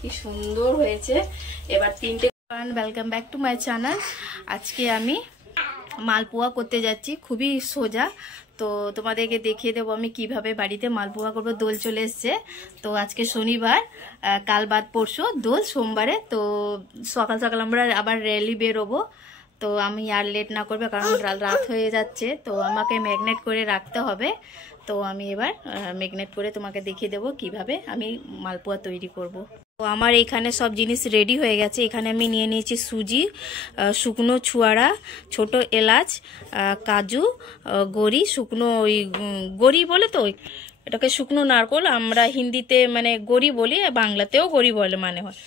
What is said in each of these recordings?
কি সুন্দর হয়েছে। এবার 3টে। Welcome back to my channel. আজকে আমি মালপোয়া করতে যাচ্ছি, খুবই সোজা। তো তোমাদেরকে দেখিয়ে দেবো আমি কিভাবে বাড়িতে মালপোয়া করবো। দোল চলে এসছে, তো আজকে শনিবার, কাল বাদ পরশু দোল, সোমবারে। তো সকাল সকাল আমরা আবার র্যালি বেরোবো। তো আমি আর লেট না করবে, কারণ রাত হয়ে যাচ্ছে, তো আমাকে ম্যাগনেট করে রাখতে হবে। তো আমি এবার ম্যাগনেট করে তোমাকে দেখিয়ে দেবো কিভাবে আমি মালপোয়া তৈরি করব। তো আমার এখানে সব জিনিস রেডি হয়ে গেছে। এখানে আমি নিয়ে নিয়েছি সুজি, শুকনো ছুয়ারা, ছোট এলাচ, কাজু, গড়ি, শুকনো ওই গড়ি বলে, তো এটাকে শুকনো নারকোল আমরা হিন্দিতে মানে গড়ি বলি, বাংলাতেও গড়ি বলে মানে হয়।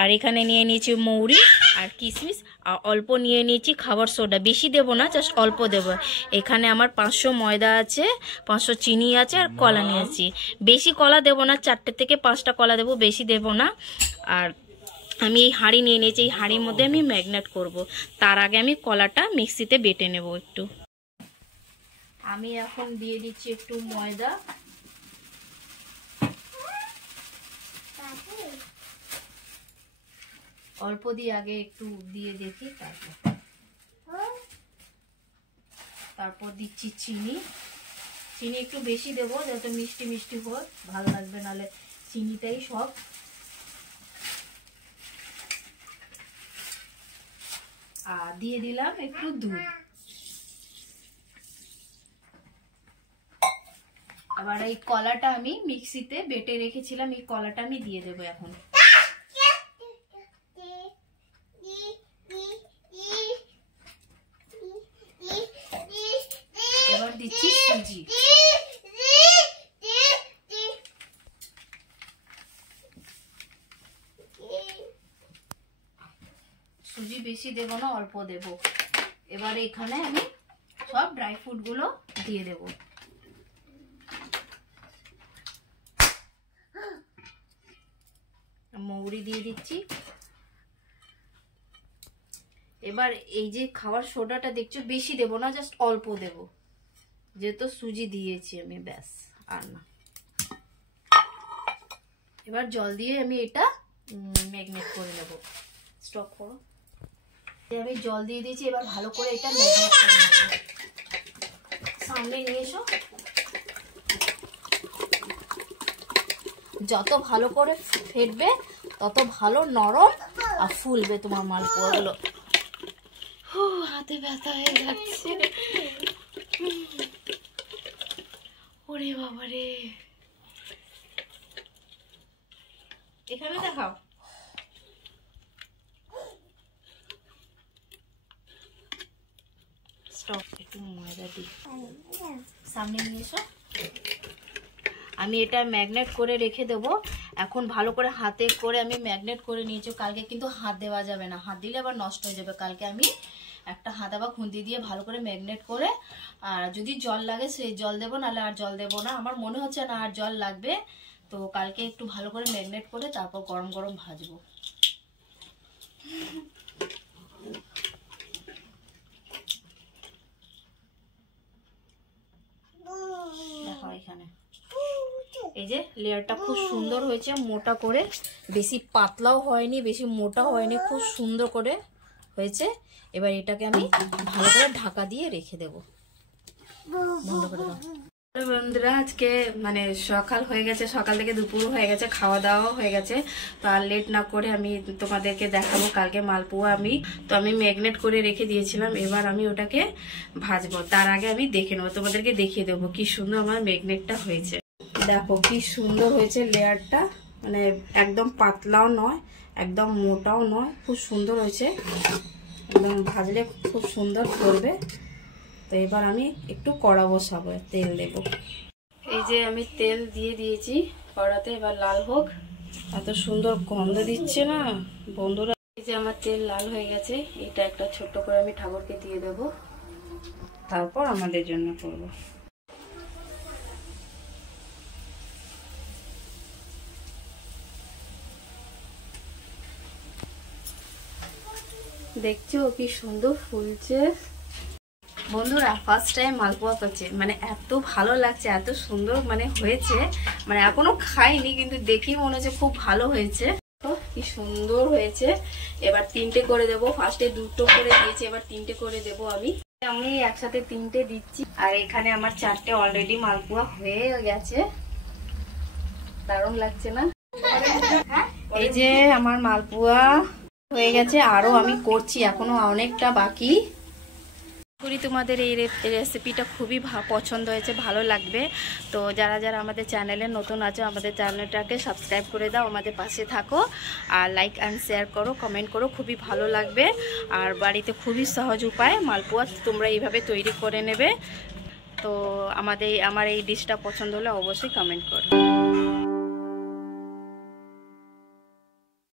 আর এখানে নিয়ে নিয়েছি মৌরি আর কিশমিশ, আর অল্প নিয়ে নিয়েছি খাবার সোডা। বেশি দেবো না, জাস্ট অল্প দেবো। এখানে আমার 500 ময়দা আছে, 500 চিনি আছে, আর কলা নিয়েছি। বেশি কলা দেবো না, 4 থেকে 5টা কলা দেবো, বেশি দেবো না। আর আমি এই হাঁড়ি নিয়ে নিয়েছি, এই হাঁড়ির মধ্যে আমি ম্যাগনেট করব। তার আগে আমি কলাটা মিক্সিতে বেটে নেব একটু। আমি এখন দিয়ে দিচ্ছি একটু ময়দা, অল্প দিয়ে আগে একটু দিয়ে দেখি, তারপর দিচ্ছি চিনি। চিনি একটু বেশি দেবো, যাতে মিষ্টি মিষ্টি হয়, ভালো লাগবে, নাহলে চিনিটাই সব। আর দিয়ে দিলাম একটু দুধ। আবার এই কলাটা আমি মিক্সিতে বেটে রেখেছিলাম, এই কলাটা আমি দিয়ে দেবো এখন। এবার দিচ্ছি সুজি। সুজি বেশি দেবো না, অল্প দেব। এবার এখানে আমি সব ড্রাই ফ্রুট গুলো দিয়ে দেব। মৌরি দিয়ে দিচ্ছি। এবার এই যে খাবার সোডাটা দেখছো, বেশি দেব না, জাস্ট অল্প দেব, যেহেতু সুজি দিয়েছি আমি, ব্যাস, আর না। এবার জল দিয়ে আমি এটা ম্যাগনেট করে নেব। স্টপ করো। আমি জল দিয়ে দিয়েছি, এবার ভালো করে এটা ম্যাগনেট করে নেব। সামনে নিয়ে এসো। যত ভালো করে ফেটবে তত ভালো নরম আর ফুলবে তোমার মালপোয়াগুলো। হাতে ব্যথা হয়ে যাচ্ছে, ওরে বাবারে। এখানে দেখাও। স্টপ, একটু ময়দা দিই। সামনে নিয়ে এসো। আমি এটা ম্যাগনেট করে রেখে দেবো। এখন ভালো করে হাতে করে আমি ম্যাগনেট করে নিয়েছি। কালকে কিন্তু হাত দেওয়া যাবে না, হাত দিলে আবার নষ্ট হয়ে যাবে। কালকে আমি একটা হাতা বা খুন্তি দিয়ে ভালো করে ম্যাগনেট করে, আর যদি জল লাগে সেই জল দেবো, নাহলে আর জল দেবো না। আমার মনে হচ্ছে না আর জল লাগবে। তো কালকে একটু ভালো করে ম্যাগনেট করে তারপর গরম গরম ভাজবো। দেখো এখানে এই যে লেয়ারটা খুব সুন্দর হয়েছে, মোটা করে, বেশি পাতলাও হয়নি, বেশি মোটা হয়নি, খুব সুন্দর করে হয়েছে। এবার এটাকে আমি ভালো করে ঢাকা দিয়ে রেখে দেবো। বন্ধ করে দাও। বন্ধুরা, আজকে মানে সকাল হয়ে গেছে, সকাল থেকে দুপুর হয়ে গেছে, খাওয়া দাওয়া হয়ে গেছে। তো আর লেট না করে আমি তোমাদেরকে দেখাবো কালকে মালপোয়া। আমি ম্যাগনেট করে রেখে দিয়েছিলাম, এবার আমি ওটাকে ভাজবো। তার আগে আমি দেখে নেবো, তোমাদেরকে দেখিয়ে দেবো কি সুন্দর আমার ম্যাগনেটটা হয়েছে। দেখো কি সুন্দর হয়েছে লেয়ারটা, মানে একদম পাতলাও নয়, একদম মোটাও নয়, খুব সুন্দর হয়েছে। একদম ভাজলে খুব সুন্দর করবে। তো এবার আমি একটু কড়া বসাবো, তেল দেব। এই যে আমি তেল দিয়ে দিয়েছি কড়াতে, এবার লাল হোক। এত সুন্দর গন্ধ দিচ্ছে না বন্ধুরা। এই যে আমার তেল লাল হয়ে গেছে, এটা একটা ছোট্ট করে আমি ঠাকুরকে দিয়ে দেব, তারপর আমাদের জন্য করব। দেখছো কি সুন্দর ফুলছে। বন্ধুরা ফার্স্ট টাইম মালপোয়া করছে, মানে এত ভালো লাগছে, এত সুন্দর মানে হয়েছে, মানে এখনো খাইনি কিন্তু দেখি মনে হচ্ছে খুব ভালো হয়েছে। কি সুন্দর হয়েছে। এবার 3টে করে দেবো, ফার্স্টে 2টো করে দিয়েছি, এবার 3টে করে দেবো। আমি একসাথে 3টে দিচ্ছি। আর এখানে আমার 4টে অলরেডি মালপোয়া হয়ে গেছে, দারুণ লাগছে না? এই যে আমার মালপোয়া হয়ে গেছে, আরো আমি করছি, এখনো অনেকটা বাকি। তোমাদের এই রেসিপিটা খুবই পছন্দ হয়েছে, ভালো লাগবে। তো যারা যারা আমাদের চ্যানেলে নতুন আছে আমাদের চ্যানেলটাকে সাবস্ক্রাইব করে দাও, আমাদের পাশে থাকো, আর লাইক অ্যান্ড শেয়ার করো, কমেন্ট করো, খুবই ভালো লাগবে। আর বাড়িতে খুবই সহজ উপায় মালপোয়া তোমরা এইভাবে তৈরি করে নেবে। তো আমার এই ডিশটা পছন্দ হলে অবশ্যই কমেন্ট করো।